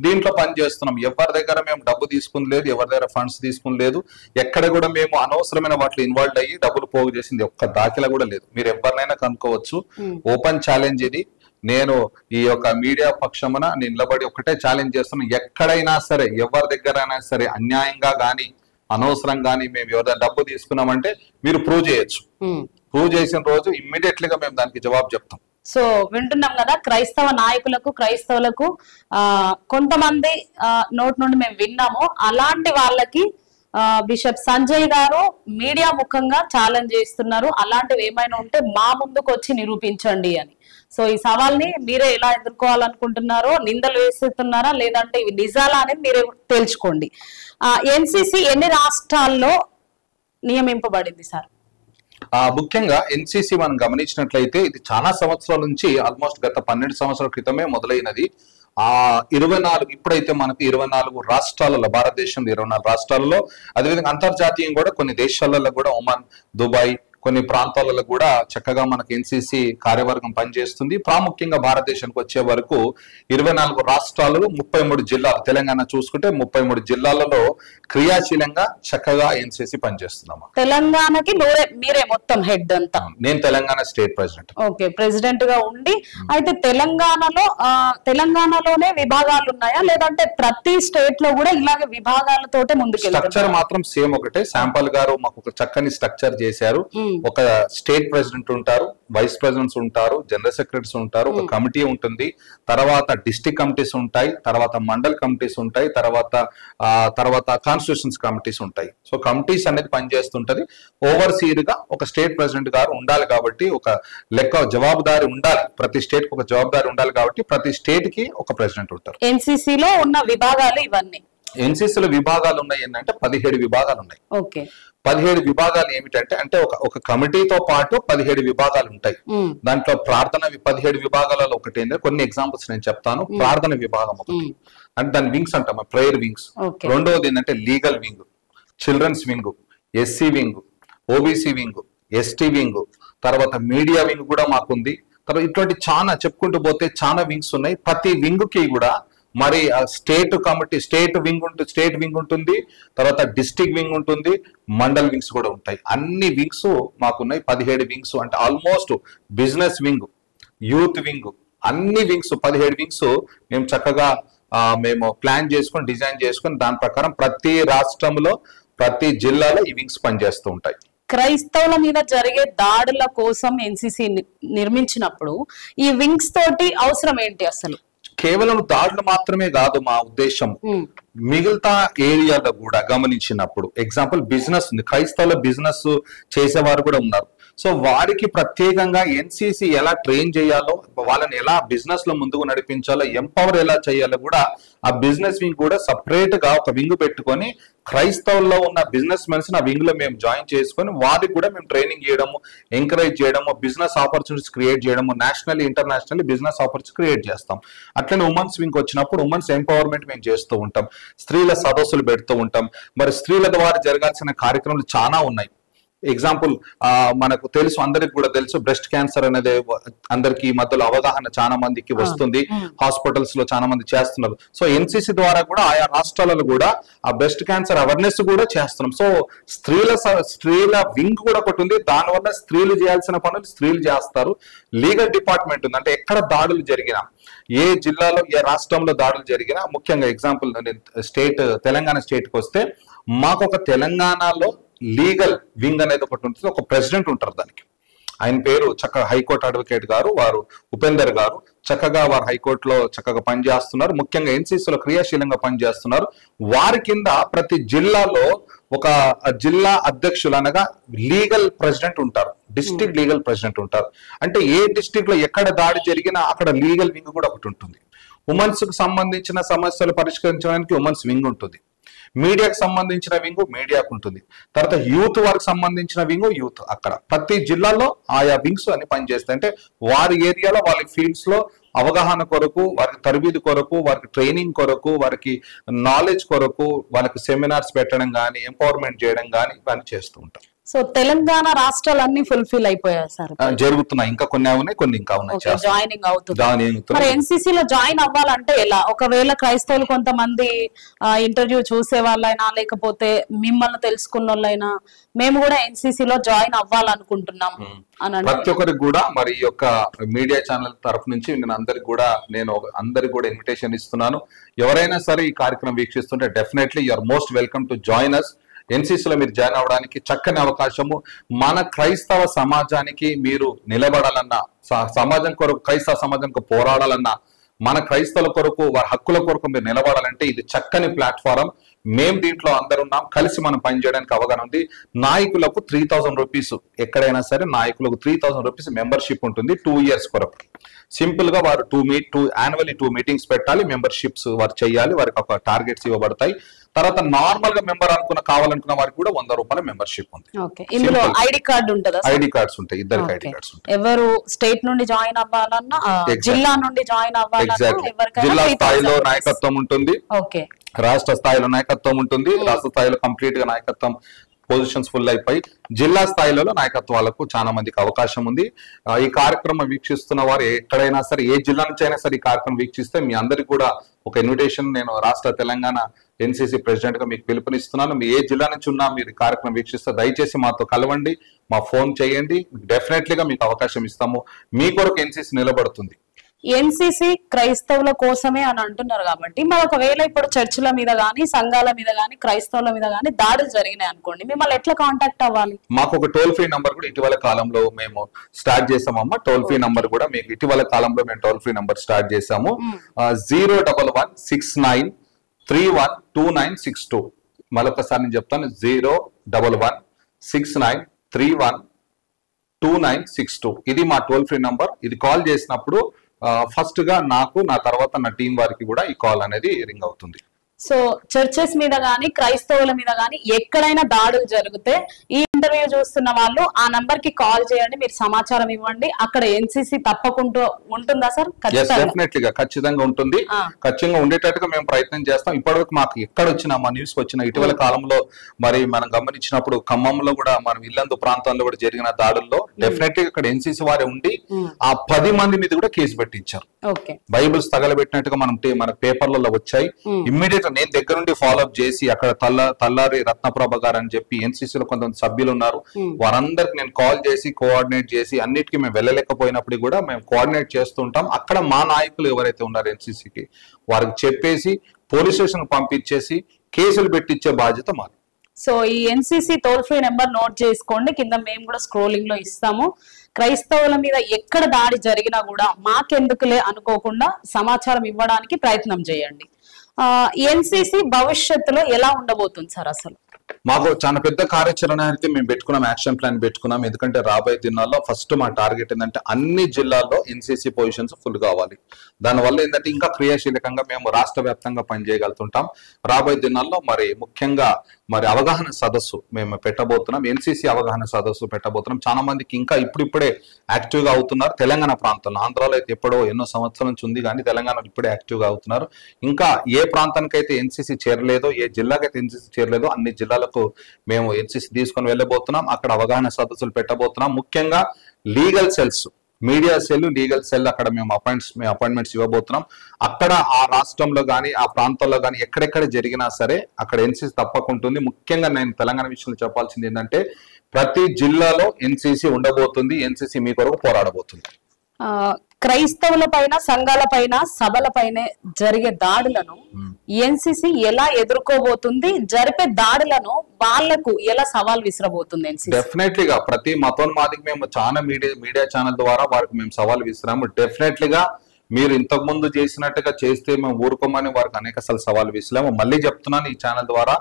దీంట్లో పనిచేస్తున్నాం. ఎవరి దగ్గర మేము డబ్బు తీసుకుని లేదు, ఎవరి దగ్గర ఫండ్స్ తీసుకుని లేదు, ఎక్కడ కూడా మేము అనవసరమైన వాటిలో ఇన్వాల్వ్ అయ్యి డబ్బులు పోగు చేసింది ఒక్క దాఖలా కూడా లేదు. మీరు ఎవరినైనా కనుక్కోవచ్చు, ఓపెన్ ఛాలెంజ్ ఇది. నేను ఈ యొక్క మీడియా పక్షమున నిలబడి ఒకటే ఛాలెంజ్ చేస్తున్నాను, ఎక్కడైనా సరే ఎవరి దగ్గరైనా సరే అన్యాయంగా గానీ అనవసరం గానీ మేము ఎవరైనా డబ్బు తీసుకున్నామంటే మీరు ప్రూవ్ చేయొచ్చు. ప్రూవ్ చేసిన రోజు ఇమ్మీడియట్లీగా మేము దానికి జవాబు చెప్తాం. సో వింటున్నాం కదా, క్రైస్తవ నాయకులకు క్రైస్తవులకు కొంతమంది నోటి నుండి మేము విన్నాము. అలాంటి వాళ్ళకి బిషప్ సంజయ్ గారు మీడియా ముఖంగా ఛాలెంజ్ చేస్తున్నారు, అలాంటివి ఏమైనా ఉంటే మా ముందుకు వచ్చి నిరూపించండి అని. సో ఈ సవాల్ని మీరే ఎలా ఎదుర్కోవాలనుకుంటున్నారో, నిందలు వేస్తున్నారా లేదంటే ఇవి నిజాలా అనేది మీరే తేల్చుకోండి. ఎన్సిసి ఎన్ని రాష్ట్రాల్లో నియమింపబడింది సార్? ముఖ్యంగా ఎన్సిసి మనం గమనించినట్లయితే ఇది చాలా సంవత్సరాల నుంచి, ఆల్మోస్ట్ గత 12 సంవత్సరాల క్రితమే మొదలైనది. 24 ఇప్పుడైతే మనకు 24 రాష్ట్రాలలో, భారతదేశంలో 24 రాష్ట్రాలలో, అదేవిధంగా అంతర్జాతీయంగా కూడా కొన్ని దేశాలలో కూడా, ఒమాన్, దుబాయ్, కొన్ని ప్రాంతాలలో కూడా చక్కగా మనకు ఎన్సిసి కార్యవర్గం పనిచేస్తుంది. ప్రాముఖ్యంగా భారతదేశానికి వచ్చే వరకు 24 రాష్ట్రాలలో 33 జిల్లాలు, తెలంగాణ చూసుకుంటే 33 జిల్లాలలో క్రియాశీలంగా చక్కగా ఎన్సిసి పనిచేస్తున్నాము. తెలంగాణకి మీరే మొత్తం హెడ్ అంతా? నేను Telangana state president. Okay, president గా ఉండి. అయితే తెలంగాణలోనే విభాగాలు ఉన్నాయా లేదంటే ప్రతి స్టేట్ లో కూడా ఇలాగే విభాగాలతోటే ముందుకు? స్ట్రక్చర్ మాత్రం సేమ్ ఒకటే. శాంపల్ గారు మాకు ఒక చక్కని స్ట్రక్చర్ చేశారు. ఒక స్టేట్ ప్రెసిడెంట్ ఉంటారు, వైస్ ప్రెసిడెంట్స్ ఉంటారు, జనరల్ సెక్రటరీస్ ఉంటారు, ఒక కమిటీ ఉంటుంది, తర్వాత డిస్ట్రిక్ట్ కమిటీస్ ఉంటాయి, తర్వాత మండల్ కమిటీస్ ఉంటాయి, తర్వాత కాన్స్టిట్యూషన్స్ కమిటీస్ ఉంటాయి. సో కమిటీస్ అనేది పనిచేస్తుంటది. ఓవర్సీర్ గా ఒక స్టేట్ ప్రెసిడెంట్ గారు ఉండాలి కాబట్టి, ఒక జవాబుదారి ఉండాలి, ప్రతి స్టేట్ కి ఒక జవాబుదారి ఉండాలి కాబట్టి ప్రతి స్టేట్ కి ఒక ప్రెసిడెంట్ ఉంటారు. ఎన్సిసిలో ఉన్న విభాగాలు ఇవన్నీ? ఎన్సిసిలో విభాగాలు ఉన్నాయి ఏంటంటే 17 విభాగాలు ఉన్నాయి. ఓకే, 17 విభాగాలు ఏమిటంటే, అంటే ఒక కమిటీతో పాటు 17 విభాగాలు ఉంటాయి. దాంట్లో ప్రార్థన 17 విభాగాలలో ఒకటి ఏంటంటే, కొన్ని ఎగ్జాంపుల్స్ నేను చెప్తాను. ప్రార్థన విభాగం ఒకటి, అంటే దాని వింగ్స్ అంటాం, ప్రేయర్ వింగ్స్. రెండవది ఏంటంటే legal wing, children's wing, SC wing, OBC wing, ST wing, తర్వాత మీడియా వింగ్ కూడా మాకుంది. తర్వాత ఇటువంటి చాలా చెప్పుకుంటూ పోతే చాలా వింగ్స్ ఉన్నాయి. ప్రతి వింగ్ కి కూడా మరి స్టేట్ కమిటీ, స్టేట్ వింగ్ ఉంటుంది, తర్వాత డిస్ట్రిక్ట్ వింగ్ ఉంటుంది, మండల్ వింగ్స్ కూడా ఉంటాయి. అన్ని వింగ్స్ మాకున్నాయి, 17 వింగ్స్. అంటే almost business wing, youth wing, అన్ని వింగ్స్ 17 వింగ్స్ మేము చక్కగా మేము ప్లాన్ చేసుకొని, డిజైన్ చేసుకొని, దాని ప్రకారం ప్రతి రాష్ట్రంలో, ప్రతి జిల్లాలో ఈ వింగ్స్ పనిచేస్తూ ఉంటాయి. క్రైస్తవుల మీద జరిగే దాడుల కోసం ఎన్సిసి నిర్మించినప్పుడు ఈ వింగ్స్ తోటి అవసరం ఏంటి అసలు? కేవలం దాడులు మాత్రమే కాదు మా ఉద్దేశం, మిగతా ఏరియాలో కూడా గమనించినప్పుడు, ఎగ్జాంపుల్ బిజినెస్ ఉంది, క్రైస్తవుల బిజినెస్ చేసేవారు కూడా ఉన్నారు. సో వారికి ప్రత్యేకంగా ఎన్సిసి ఎలా ట్రైన్ చేయాలో, వాళ్ళని ఎలా బిజినెస్ లో ముందుకు నడిపించాలో, ఎంపవర్ ఎలా చేయాలో కూడా ఆ బిజినెస్ వింగ్ కూడా సపరేట్ గా ఒక వింగ్ పెట్టుకొని, క్రైస్తవుల్లో ఉన్న బిజినెస్ మెన్స్ ఆ వింగ్ లో మేము జాయిన్ చేసుకొని వారికి కూడా మేము ట్రైనింగ్ చేయడము, ఎంకరేజ్ చేయడము, బిజినెస్ ఆపర్చునిటీస్ క్రియేట్ చేయడము, national international business opportunities create చేస్తాం. అట్లనే ఉమెన్స్ వింగ్ వచ్చినప్పుడు ఉమెన్స్ ఎంపవర్మెంట్ మేము చేస్తూ ఉంటాం, స్త్రీల సదస్సులు పెడుతూ ఉంటాం. మరి స్త్రీల ద్వారా జరగాల్సిన కార్యక్రమాలు చాలా ఉన్నాయి. ఎగ్జాంపుల్ మనకు తెలుసు, అందరికి కూడా తెలుసు, బ్రెస్ట్ క్యాన్సర్ అనేది అందరికి ఈ మధ్యలో అవగాహన చాలా మందికి వస్తుంది, హాస్పిటల్స్ లో చాలా మంది చేస్తున్నారు. సో ఎన్సిసి ద్వారా కూడా ఆయా రాష్ట్రాలలో కూడా ఆ బ్రెస్ట్ క్యాన్సర్ అవేర్నెస్ కూడా చేస్తున్నాం. సో స్త్రీల వింగ్ కూడా ఒకటి ఉంది, దానివల్ల స్త్రీలు చేయాల్సిన పనులు స్త్రీలు చేస్తారు. లీగల్ డిపార్ట్మెంట్ ఉంది, అంటే ఎక్కడ దాడులు జరిగినా, ఏ జిల్లాలో ఏ రాష్ట్రంలో దాడులు జరిగినా, ముఖ్యంగా ఎగ్జాంపుల్ తెలంగాణ స్టేట్ కి వస్తే, మాకు ఒక తెలంగాణలో లీగల్ వింగ్ అనేది ఒకటి ఉంటుంది, ఒక ప్రెసిడెంట్ ఉంటారు దానికి. ఆయన పేరు చక్కగా హైకోర్టు అడ్వకేట్ గారు, వారు ఉపేందర్ గారు. చక్కగా వారు హైకోర్టులో చక్కగా పనిచేస్తున్నారు, ముఖ్యంగా ఎన్సిసిలో క్రియాశీలంగా పనిచేస్తున్నారు. వారి కింద ప్రతి జిల్లాలో ఒక జిల్లా అధ్యక్షులు అనగా లీగల్ ప్రెసిడెంట్ ఉంటారు, డిస్ట్రిక్ట్ లీగల్ ప్రెసిడెంట్ ఉంటారు. అంటే ఏ డిస్ట్రిక్ట్ లో ఎక్కడ దాడి జరిగినా అక్కడ లీగల్ వింగ్ కూడా ఒకటి ఉంటుంది. ఉమెన్స్ కు సంబంధించిన సమస్యలు పరిష్కరించడానికి ఉమెన్స్ వింగ్ ఉంటుంది, మీడియాకు సంబంధించిన వింగ్ మీడియాకు ఉంటుంది, తర్వాత యూత్ వారికి సంబంధించిన వింగ్ యూత్. అక్కడ ప్రతి జిల్లాలో ఆయా వింగ్స్ అని పనిచేస్తాయి. అంటే వారి ఏరియాలో, వాళ్ళ ఫీల్డ్స్ లో అవగాహన కొరకు, వారికి తరబీదు కొరకు, వారికి ట్రైనింగ్ కొరకు, వారికి నాలెడ్జ్ కొరకు, వాళ్ళకి సెమినార్స్ పెట్టడం కానీ, ఎంపవర్మెంట్ చేయడం కానీ ఇవన్నీ చేస్తూ ఉంటాం. సో తెలంగాణ రాష్ట్రాలన్నీ ఫుల్ఫిల్ అయిపోయాయి సార్, జరుగుతున్నాయి. ఇంకా కొన్ని ఉన్నాయి, కొన్ని ఇంకా ఉన్నాయి. జాయినింగ్ అవుతుంది. మరి ఎన్సీసీ లో జాయిన్ అవ్వాలంటే ఎలా? ఒకవేళ క్రైస్తవులు కొంతమంది ఇంటర్వ్యూ చూసే వాళ్ళైనా లేకపోతే మిమ్మల్ని తెలుసుకున్న వాళ్ళైనా మేము కూడా ఎన్సీసీ లో జాయిన్ అవ్వాలనుకుంటున్నాం అని ప్రతి ఒక్కరికి కూడా మరి ఈ యొక్క మీడియా ఛానల్ తరఫు నుంచి నేను అందరికి కూడా ఇన్విటేషన్ ఇస్తున్నాను. ఎవరైనా సరే ఈ కార్యక్రమం వీక్షిస్తుంటే definitely you are most welcome to join us. ఎన్సీసీలో మీరు జాయిన్ అవ్వడానికి చక్కని అవకాశము. మన క్రైస్తవ సమాజానికి మీరు నిలబడాలన్నా, సమాజం కొరకు, క్రైస్తవ సమాజానికి పోరాడాలన్నా, మన క్రైస్తవుల కొరకు, వారి హక్కుల కొరకు మీరు నిలబడాలంటే ఇది చక్కని ప్లాట్ఫారం. మేము దీంట్లో అందరున్నాం, కలిసి మనం పనిచేయడానికి అవగాహన ఉంది. నాయకులకు 3000 రూపీస్, ఎక్కడైనా సరే నాయకులకు 3000 రూపీస్ మెంబర్షిప్ ఉంటుంది 2 years కొరకు. సింపుల్ గా వారు యాన్యువల్లీ 2 మీటింగ్స్ పెట్టాలి, మెంబర్షిప్స్ వారు చేయాలి, వారికి ఒక టార్గెట్స్ ఇవ్వబడతాయి. తర్వాత నార్మల్ గా మెంబర్ కావాలనుకున్న వారికి కూడా 100 రూపాయల మెంబర్షిప్ ఉంది. ఇందులో ఐడి కార్డు ఉంటుందా? ఐడి కార్డ్స్ ఉంటాయి, ఇద్దరికి ఐడి కార్డ్స్ ఉంటాయి. ఎవరు స్టేట్ నుండి జాయిన్ అవ్వాలన్నా, జిల్లా నుండి జాయిన్ అవ్వాలన్నా, జిల్లా స్థాయిలో నాయకత్వం ఉంటుంది, రాష్ట్ర స్థాయిలో నాయకత్వం ఉంటుంది. రాష్ట్ర స్థాయిలో కంప్లీట్ గా నాయకత్వం పొజిషన్స్ ఫుల్ అయిపోయి జిల్లా స్థాయిలో నాయకత్వాలకు చాలా మందికి అవకాశం ఉంది. ఈ కార్యక్రమం వీక్షిస్తున్న వారు ఎక్కడైనా సరే, ఏ జిల్లా నుంచి అయినా సరే ఈ కార్యక్రమం వీక్షిస్తే మీ అందరికి కూడా ఒక ఇన్విటేషన్ నేను రాష్ట్ర తెలంగాణ ఎన్సీసీ ప్రెసిడెంట్ గా మీకు పిలుపునిస్తున్నాను. మీ ఏ జిల్లా నుంచి ఉన్నా మీరు ఈ కార్యక్రమం వీక్షిస్తే దయచేసి మాతో కలవండి, మా ఫోన్ చేయండి. డెఫినెట్లీగా మీకు అవకాశం ఇస్తాము. మీ కొరకు ఎన్సీసీ నిలబడుతుంది. ఎన్సీసీ క్రైస్తవుల కోసమే అని అంటున్నారు కాబట్టి, మరి ఒకవేళ ఇప్పుడు చర్చిల మీద గానీ, సంఘాల మీద గానీ, క్రైస్తవుల మీద గానీ దాడులు జరిగినాయి అనుకోండి, మిమ్మల్ని ఎట్లా కాంటాక్ట్ అవ్వాలి? మాకు ఒక టోల్ ఫ్రీ నంబర్ కూడా ఇటీవల కాలంలో మేము స్టార్ట్ చేసామమ్మా. టోల్ ఫ్రీ నంబర్ కూడా మీకు ఇటీవల కాలంలో మేము టోల్ ఫ్రీ నంబర్ స్టార్ట్ చేసాము. 01169312962. మరొకసారి నేను చెప్తాను, 01169312962. ఇది మా టోల్ ఫ్రీ నంబర్. ఇది కాల్ చేసినప్పుడు ఫస్ట్ గా నాకు, నా తర్వాత నా టీం వారికి కూడా ఈ కాల్ అనేది రింగ్ అవుతుంది. సో చర్చెస్ మీద గానీ, క్రైస్తవుల మీద గానీ ఎక్కడైనా దాడులు జరిగితే ఈ ఇంటర్వ్యూ చూస్తున్న వాళ్ళు ఆ నంబర్ కి కాల్ చేయండి, మీరు సమాచారం ఇవ్వండి. అక్కడ ఎన్సీసీ తప్పకుండా ఉంటుందా సార్? డెఫినెట్లీగా ఖచ్చితంగా ఉంటుంది. ఖచ్చితంగా ఉండేటట్టుగా మేము ప్రయత్నం చేస్తాం. ఇప్పటివరకు మాకు ఎక్కడ వచ్చినా, మా న్యూస్ వచ్చిన ఇటీవల కాలంలో మరి మనం గమనించినప్పుడు ఖమ్మంలో కూడా, మనం ఇల్లందు ప్రాంతంలో కూడా జరిగిన దాడుల్లో డెఫినెట్లీ ఇక్కడ ఎన్సీసీ వారే ఉండి ఆ 10 మంది మీద కూడా కేసు పెట్టించారు. బైబిల్స్ తగలబెట్టినట్టుగా మన పేపర్లలో వచ్చాయి. ఇమ్మీడియట్ నేను దగ్గర నుండి ఫాలోఅప్ చేసి, అక్కడ తల్లారి రత్నప్రభ గారు అని చెప్పి ఎన్సీసీలో కొంతమంది సభ్యులు ఉన్నారు, వారందరికి నేను కాల్ చేసి కోఆర్డినేట్ చేసి, అన్నిటికీ మేము వెళ్ళలేకపోయినప్పుడు కూడా మేము కోఆర్డినేట్ చేస్తుంటాం. అక్కడ మా నాయకులు ఎవరైతే ఉన్నారో ఎన్సీసీకి, వారికి చెప్పేసి పోలీస్ స్టేషన్ పంపించేసి కేసులు పెట్టించే బాధ్యత మాది. సో ఈ NCC toll free number note చేసుకోండి, కింద మేము కూడా స్క్రోలింగ్ లో ఇస్తాము. క్రైస్తవుల మీద ఎక్కడ దాడి జరిగినా కూడా మాకెందుకులే అనుకోకుండా సమాచారం ఇవ్వడానికి ప్రయత్నం చేయండి. ఎన్సీసీ భవిష్యత్తులో ఎలా ఉండబోతుంది సార్? అసలు మాకు చాలా పెద్ద కార్యాచరణ అయితే మేము పెట్టుకున్నాం, యాక్షన్ ప్లాన్ పెట్టుకున్నాం. ఎందుకంటే రాబోయే దినాల్లో ఫస్ట్ మా టార్గెట్ ఏంటంటే అన్ని జిల్లాల్లో ఎన్సీసీ పొజిషన్స్ ఫుల్ కావాలి. దానివల్ల ఏంటంటే ఇంకా క్రియాశీలకంగా మేము రాష్ట్ర వ్యాప్తంగా పనిచేయగలుగుతుంటాం. రాబోయే దినాల్లో మరి ముఖ్యంగా మరి అవగాహన సదస్సు మేము పెట్టబోతున్నాం, ఎన్సీసీ అవగాహన సదస్సు పెట్టబోతున్నాం. చాలా మందికి ఇంకా ఇప్పుడిప్పుడే యాక్టివ్ గా అవుతున్నారు. తెలంగాణ ప్రాంతంలో, ఆంధ్రాలో అయితే ఎప్పుడో ఎన్నో సంవత్సరాల నుంచి ఉంది, కానీ తెలంగాణలో ఇప్పుడే యాక్టివ్ గా అవుతున్నారు. ఇంకా ఏ ప్రాంతానికైతే ఎన్సీసీ చేరలేదో, ఏ జిల్లాకైతే ఎన్సీసీ చేరలేదో అన్ని జిల్లాలకు మేము ఎన్సీసీ తీసుకొని వెళ్ళబోతున్నాం. అక్కడ అవగాహన సదస్సులు పెట్టబోతున్నాం. ముఖ్యంగా legal cells, media cell, legal cell అక్కడ మేము అపాయింట్మెంట్స్ ఇవ్వబోతున్నాం. అక్కడ ఆ రాష్ట్రంలో కానీ, ఆ ప్రాంతంలో కానీ ఎక్కడెక్కడ జరిగినా సరే అక్కడ ఎన్సీసీ తప్పకుంటుంది. ముఖ్యంగా నేను తెలంగాణ విషయంలో చెప్పాల్సింది ఏంటంటే, ప్రతి జిల్లాలో ఎన్సీసీ ఉండబోతుంది. ఎన్సీసీ మీ కొరకు పోరాడబోతుంది. క్రైస్తవుల పైన, సంఘాల పైన, సభల పైన జరిగే దాడులను ఎన్సీసీ ఎలా ఎదుర్కోబోతుంది? జరిపే దాడులను వాళ్లకు ఎలా సవాల్ విసిరబోతుంది? డెఫినెట్లీగా ప్రతి మతోన్మాదికి మేము చాలా మీడియా ఛానల్ ద్వారా వారికి మేము సవాల్ విసిరాము. డెఫినెట్లీగా మీరు ఇంతకు ముందు చేసినట్టుగా చేస్తే మేము ఊరుకోమని వారికి అనేక సవాల్ విసిరాము. మళ్ళీ చెప్తున్నాను, ఈ ఛానల్ ద్వారా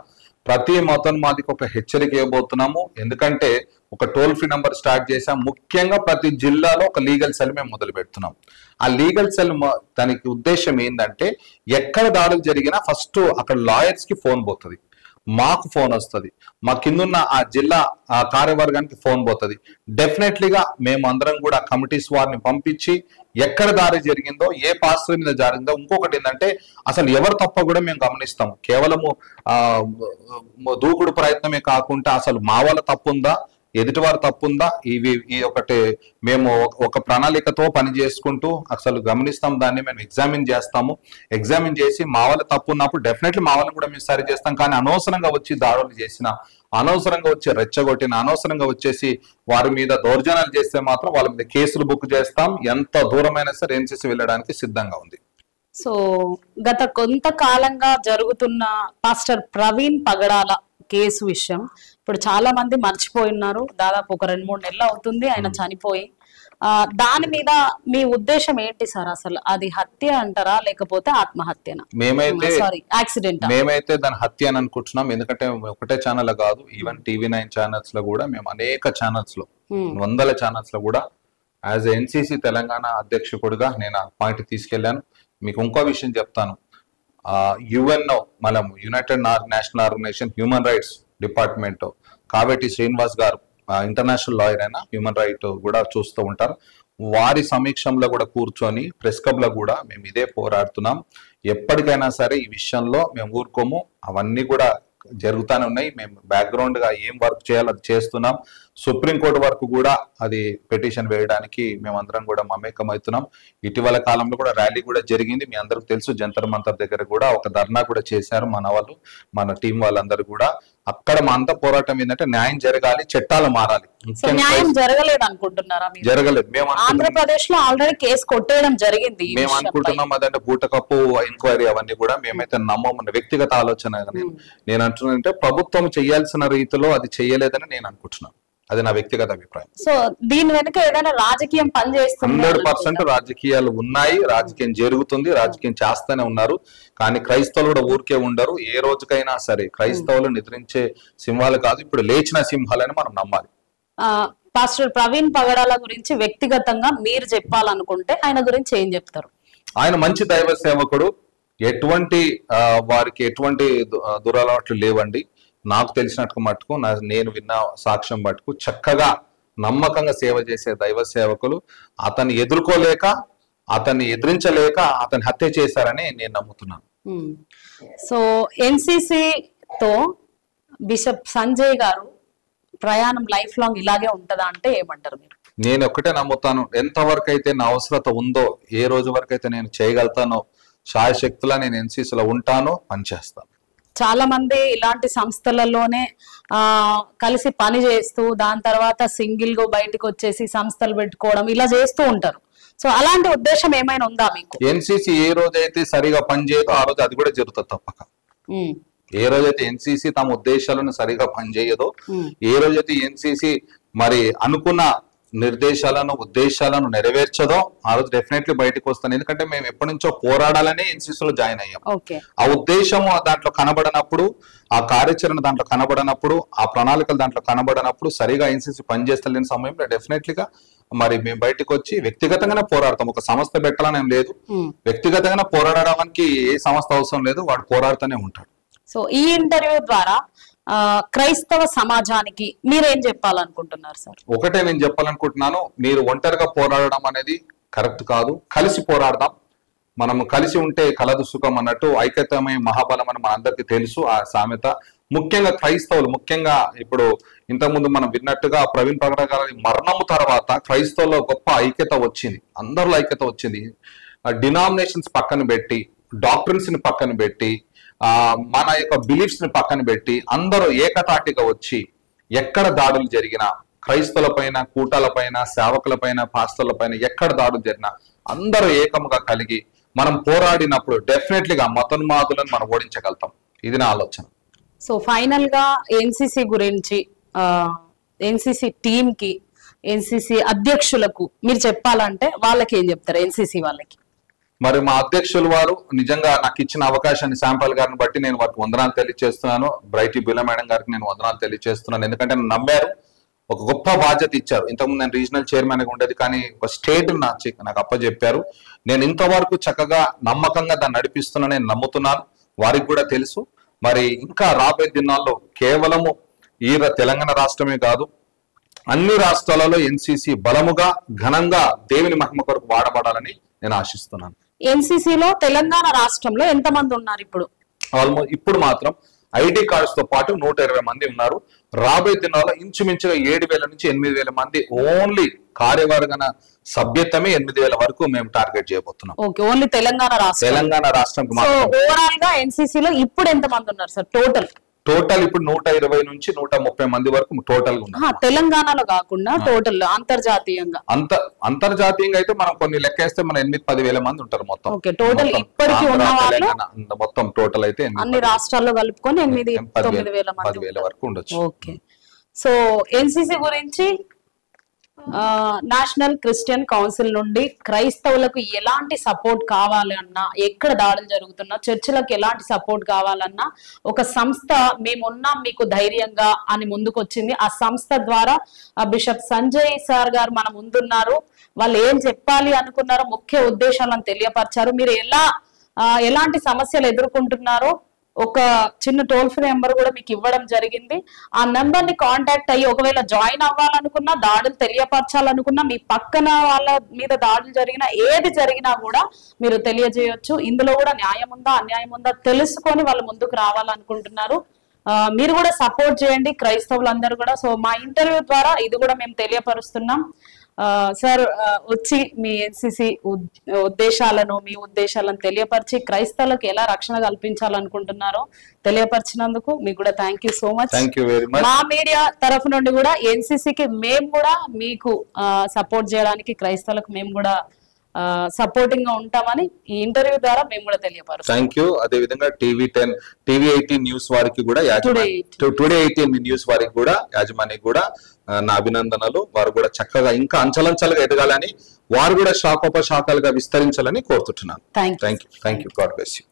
ప్రతి మతోన్మాదికి ఒక హెచ్చరిక ఇవ్వబోతున్నాము. ఎందుకంటే ఒక టోల్ ఫ్రీ నంబర్ స్టార్ట్ చేసాం. ముఖ్యంగా ప్రతి జిల్లాలో ఒక లీగల్ సెల్ మేము మొదలు పెడుతున్నాం. ఆ లీగల్ సెల్ దానికి ఉద్దేశం ఏంటంటే, ఎక్కడ దాడులు జరిగినా ఫస్ట్ అక్కడ లాయర్స్ కి ఫోన్ పోతుంది, మాకు ఫోన్ వస్తుంది, మా కిందున్న ఆ జిల్లా ఆ కార్యవర్గానికి ఫోన్ పోతుంది. డెఫినెట్లీగా మేము అందరం కూడా కమిటీస్ వారిని పంపించి ఎక్కడ దాడి జరిగిందో, ఏ పాస్టర్ మీద జరిగిందో, ఇంకొకటి ఏంటంటే అసలు ఎవరు తప్ప కూడా మేము గమనిస్తాము. కేవలము దూకుడు ప్రయత్నమే కాకుండా అసలు మా వాళ్ళ తప్పు ఉందా, ఎదుటివారు తప్పుందా, ఈ ఒకటి మేము ఒక ప్రణాళికతో పని చేసుకుంటూ అసలు గమనిస్తాం, దాన్ని మేము ఎగ్జామిన్ చేస్తాము. ఎగ్జామిన్ చేసి మా వాళ్ళ తప్పు ఉన్నప్పుడు డెఫినెట్లీ మా వాళ్ళని కూడా మేము సరి చేస్తాం. కానీ అనవసరంగా వచ్చి దాడులు చేసిన, అనవసరంగా వచ్చి రెచ్చగొట్టిన, అనవసరంగా వచ్చేసి వారి మీద దౌర్జన్యాలు చేస్తే మాత్రం వాళ్ళ మీద కేసులు బుక్ చేస్తాం. ఎంత దూరమైనా సరే ఎన్సీసీ వెళ్ళడానికి సిద్ధంగా ఉంది. సో గత కొంతకాలంగా జరుగుతున్న పాస్టర్ ప్రవీణ్ పగడాల కేసు విషయం ఇప్పుడు చాలా మంది మర్చిపోయినారు. దాదాపు ఒక 2-3 నెలలు అవుతుంది ఆయన చనిపోయి. దాని మీద మీ ఉద్దేశం ఏంటి సార్? అసలు అది హత్య అంటారా లేకపోతే ఆత్మహత్యనా? యాక్సిడెంట్ మేమైతే దాని హత్య అని అనుకుంటున్నాం. ఎందుకంటే ఒకటే ఛానల్ కాదు, ఈవెన్ TV9 ఛానల్స్ లో కూడా మేము అనేక ఛానల్స్ లో, 100 ఛానల్స్ లో కూడా యాజ్ ఎన్సీసీ తెలంగాణ అధ్యక్షుడిగా నేను ఆ పాయింట్ తీసుకెళ్లాను. మీకు ఇంకో విషయం చెప్తాను. యుఎన్ఓ మనం united national organization human rights department Kaveti Srinivas గారు ఇంటర్నేషనల్ లాయర్ అయినా హ్యూమన్ రైట్ కూడా చూస్తూ ఉంటారు. వారి సమీక్షంలో కూడా కూర్చొని ప్రెస్ క్లబ్ లో కూడా మేము ఇదే పోరాడుతున్నాం. ఎప్పటికైనా సరే ఈ విషయంలో మేము ఊరుకోము. అవన్నీ కూడా జరుగుతూనే ఉన్నాయి. మేము బ్యాక్గ్రౌండ్ గా ఏం వర్క్ చేయాలో అది చేస్తున్నాం. సుప్రీంకోర్టు వరకు కూడా అది పిటిషన్ వేయడానికి మేమందరం కూడా మమేకమవుతున్నాం. ఇటీవల కాలంలో కూడా ర్యాలీ కూడా జరిగింది. మీ అందరికి తెలుసు, జంతర్ మంతర్ దగ్గర కూడా ఒక ధర్నా కూడా చేశారు మన వాళ్ళు, మన టీం వాళ్ళందరూ కూడా. అక్కడ మా అంతా పోరాటం ఏంటంటే న్యాయం జరగాలి, చట్టాలు మారాలి. న్యాయం జరగలేదు అనుకుంటున్నారా? జరగలేదు. మేము ఆంధ్రప్రదేశ్ లో ఆల్రెడీ కేసు కొట్టేయడం జరిగింది. మేము అనుకుంటున్నాం అదంటే బూటకప్పు ఎంక్వైరీ అవన్నీ కూడా మేమైతే నమ్మమన్న వ్యక్తిగత ఆలోచన. నేను అంటున్నానంటే ప్రభుత్వం చేయాల్సిన రీతిలో అది చేయలేదని నేను అనుకుంటున్నాను. అది నా వ్యక్తిగత అభిప్రాయం. సో దీని వెనుక ఏదైనా రాజకీయం పనిచేస్తుంది? 100% రాజకీయాలు ఉన్నాయి, రాజకీయం జరుగుతుంది, రాజకీయం చేస్తూనే ఉన్నారు. కానీ క్రైస్తవులు కూడా ఊరికే ఉండరు. ఏ రోజుకైనా సరే క్రైస్తవులు నిద్రించే సింహాలు కాదు, ఇప్పుడు లేచిన సింహాలని మనం నమ్మాలి. పాస్టర్ ప్రవీణ్ పగడాల గురించి వ్యక్తిగతంగా మీరు చెప్పాలనుకుంటే ఆయన గురించి ఏం చెప్తారు? ఆయన మంచి దైవ సేవకుడు. ఎటువంటి వారికి ఎటువంటి దురలవాట్లు లేవండి. నాకు తెలిసినట్టు మటుకు, నేను విన్న సాక్ష్యం మటుకు చక్కగా నమ్మకంగా సేవ చేసే దైవ సేవకులు. అతన్ని ఎదుర్కోలేక, అతన్ని ఎదిరించలేక అతన్ని హత్య చేశారని నేను నమ్ముతున్నాను. సో ఎన్సీసీతో బిషప్ సంజయ్ గారు ప్రయాణం లైఫ్ లాంగ్ ఇలాగే ఉంటదా అంటే ఏమంటారు మీరు? నేను ఒక్కటే నమ్ముతాను, ఎంతవరకు అయితే నా అవసరత ఉందో, ఏ రోజు వరకు అయితే నేను చేయగలుగుతానో, శాయశక్తులా నేను ఎన్సీసీలో ఉంటానో, పనిచేస్తాను. చాలా మంది ఇలాంటి సంస్థలలోనే కలిసి పని చేస్తూ దాని తర్వాత సింగిల్ గా బయటకు వచ్చేసి సంస్థలు పెట్టుకోవడం ఇలా చేస్తూ ఉంటారు. సో అలాంటి ఉద్దేశం ఏమైనా ఉందా మీకు? ఎన్సీసీ ఏ రోజైతే సరిగా పనిచేయదో ఆ రోజు అది కూడా జరుగుతుంది తప్పక. ఏ రోజైతే ఎన్సీసీ తమ ఉద్దేశాలను సరిగా పనిచేయదో, ఏ రోజైతే ఎన్సీసీ మరి అనుకున్న నిర్దేశాలను ఉద్దేశాలను నెరవేర్చదో ఆ రోజు డెఫినెట్లీ బయటకు వస్తాను. ఎందుకంటే మేము ఎప్పటి నుంచో పోరాడాలని ఎన్సీసీలో జాయిన్ అయ్యాం. ఆ ఉద్దేశం దాంట్లో కనబడనప్పుడు, ఆ కార్యాచరణ దాంట్లో కనబడనప్పుడు, ఆ ప్రణాళికలు దాంట్లో కనబడనప్పుడు, సరిగా ఎన్సీసీ పనిచేస్తలేని సమయంలో డెఫినెట్లీగా మరి మేము బయటకు వచ్చి వ్యక్తిగతంగానే పోరాడతాం. ఒక సంస్థ పెట్టాలని ఏం లేదు, వ్యక్తిగతంగానే పోరాడడానికి ఏ సంస్థ అవసరం లేదు, వాడు పోరాడుతూనే ఉంటాడు. సో ఈ ఇంటర్వ్యూ ద్వారా క్రైస్తవ సమాజానికి మీరేం చెప్పాలనుకుంటున్నారు సార్? ఒకటే నేను చెప్పాలనుకుంటున్నాను, మీరు ఒంటరిగా పోరాడడం అనేది కరెక్ట్ కాదు. కలిసి పోరాడదాం. మనము కలిసి ఉంటే కలదు సుఖం అన్నట్టు, ఐక్యతమే మహాబలం అని మన అందరికీ తెలుసు ఆ సామెత. ముఖ్యంగా క్రైస్తవులు, ముఖ్యంగా ఇప్పుడు ఇంతకుముందు మనం విన్నట్టుగా ప్రవీణ్ పగడాల గారి మరణము తర్వాత క్రైస్తవుల్లో గొప్ప ఐక్యత వచ్చింది, అందరిలో ఐక్యత వచ్చింది. డినామినేషన్స్ పక్కన పెట్టి, డాక్ట్రిన్స్ ని పక్కన పెట్టి, మన యొక్క బిలీఫ్స్ ని పక్కన పెట్టి అందరూ ఏకతాటిగా వచ్చి ఎక్కడ దాడులు జరిగినా, క్రైస్తవుల పైన, కూటాల పైన, సేవకుల పైన, పాస్టర్ల పైన ఎక్కడ దాడులు జరిగినా అందరూ ఏకముగా కలిగి మనం పోరాడినప్పుడు డెఫినెట్లీగా మతోన్మాదులను మనం ఓడించగలుగుతాం. ఇది నా ఆలోచన. సో ఫైనల్ గా ఎన్సీసీ గురించి, ఎన్సీసీ టీమ్ కి, ఎన్సీసీ అధ్యక్షులకు మీరు చెప్పాలంటే వాళ్ళకి ఏం చెప్తారు? ఎన్సీసీ వాళ్ళకి మరి మా అధ్యక్షులు వారు నిజంగా నాకు ఇచ్చిన అవకాశాన్ని, శాంపల్ గారిని బట్టి నేను వారికి వందనాలు తెలియజేస్తున్నాను. బ్రైటీ బిలా మేడం గారికి నేను వందనాలు తెలియజేస్తున్నాను. ఎందుకంటే నమ్మారు, ఒక గొప్ప బాధ్యత ఇచ్చారు. ఇంతకుముందు నేను రీజనల్ చైర్మన్ గా ఉండేది, కానీ ఒక స్టేట్ నాకు అప్పచెప్పారు. నేను ఇంతవరకు చక్కగా నమ్మకంగా దాన్ని నడిపిస్తున్నాను, నేను నమ్ముతున్నాను. వారికి కూడా తెలుసు. మరి ఇంకా రాబోయే దినాల్లో కేవలము ఈ తెలంగాణ రాష్ట్రమే కాదు, అన్ని రాష్ట్రాలలో ఎన్సీసీ బలముగా, ఘనంగా దేవుని మహిమ కొరకు వాడబడాలని నేను ఆశిస్తున్నాను. ఎన్సీసీలో తెలంగాణ రాష్ట్రంలో ఎంతమంది ఉన్నారు ఇప్పుడు? ఆల్మోస్ట్ ఇప్పుడు మాత్రం ఐడి కార్డ్స్ తో పాటు 120 మంది ఉన్నారు. రాబోయే దినాల్లో ఇంచుమించుగా 7,000 నుంచి 8,000 మంది ఓన్లీ కార్యవర్గన సభ్యత్వమే 8,000 వరకు మేము టార్గెట్ చేయబోతున్నాం. ఓకే, ఓన్లీ తెలంగాణ రాష్ట్రం. మాత్రం. ఓవరాల్ గా ఎన్సీసీ లో ఇప్పుడు ఎంత మంది ఉన్నారు సార్ టోటల్ ఇప్పుడు 120 నుంచి 130 మంది వరకు టోటల్ గా ఉన్నారు. తెలంగాణలో కాకుండా టోటల్ అంతర్జాతీయంగా అంతర్జాతీయంగా అయితే మనం కొన్ని లెక్కేస్తే మన 8-10 మంది ఉంటారు మొత్తం. ఓకే, టోటల్ ఇప్పటికి ఉన్న వాళ్ళు మొత్తం టోటల్ అయితే అన్ని రాష్ట్రాల్లో కలుపుకొని 8-9 మంది వరకు ఉండొచ్చు. ఓకే, సో ఎన్సీసీ గురించి నేషనల్ క్రిస్టియన్ కౌన్సిల్ నుండి క్రైస్తవులకు ఎలాంటి సపోర్ట్ కావాలన్నా, ఎక్కడ దాడులు జరుగుతున్నా చర్చిలకు ఎలాంటి సపోర్ట్ కావాలన్నా ఒక సంస్థ మేమున్నాం మీకు ధైర్యంగా అని ముందుకొచ్చింది. ఆ సంస్థ ద్వారా బిషప్ సంజయ్ సార్ గారు మన ముందున్నారు. వాళ్ళు ఏం చెప్పాలి అనుకున్నారో ముఖ్య ఉద్దేశాలను తెలియపరిచారు. మీరు ఎలాంటి సమస్యలు ఎదుర్కొంటున్నారో ఒక చిన్న టోల్ ఫ్రీ నెంబర్ కూడా మీకు ఇవ్వడం జరిగింది. ఆ నెంబర్ ని కాంటాక్ట్ అయ్యి ఒకవేళ జాయిన్ అవ్వాలనుకున్నా, దాడులు తెలియపరచాలనుకున్నా, మీ పక్కన వాళ్ళ మీద దాడులు జరిగినా, ఏది జరిగినా కూడా మీరు తెలియజేయొచ్చు. ఇందులో కూడా న్యాయం ఉందా అన్యాయం ఉందా తెలుసుకొని వాళ్ళు ముందుకు రావాలనుకుంటున్నారు. మీరు కూడా సపోర్ట్ చేయండి క్రైస్తవులందరూ కూడా. సో మా ఇంటర్వ్యూ ద్వారా ఇది కూడా మేము తెలియపరుస్తున్నాం. సార్ వచ్చి మీ ఎన్సీసీ ఉద్దేశాలను, మీ ఉద్దేశాలను తెలియపరిచి క్రైస్తవులకు ఎలా రక్షణ కల్పించాలనుకుంటున్నారో తెలియపరిచినందుకు మీకు కూడా థ్యాంక్ యూ సో మచ్. మా మీడియా తరఫు నుండి కూడా ఎన్సీసీకి మేము కూడా మీకు సపోర్ట్ చేయడానికి క్రైస్తవులకు మేము కూడా సపోర్టింగ్ గా ఉంటామని ఈ ఇంటర్వ్యూ ద్వారా మేము కూడా తెలియపరుస్తాం. Thank you. అదే విధంగా టీవీ 18 న్యూస్ వారికి కూడా, టుడే 18 న్యూస్ వారికి కూడా, యాజమాన్యానికి కూడా నా అభినందనలు. వారు కూడా చక్కగా ఇంకా అంచలంచలుగా ఎదగాలని, వారు కూడా శాఖోపశాఖలుగా విస్తరించాలని కోరుతున్నాను. Thank you. God bless you.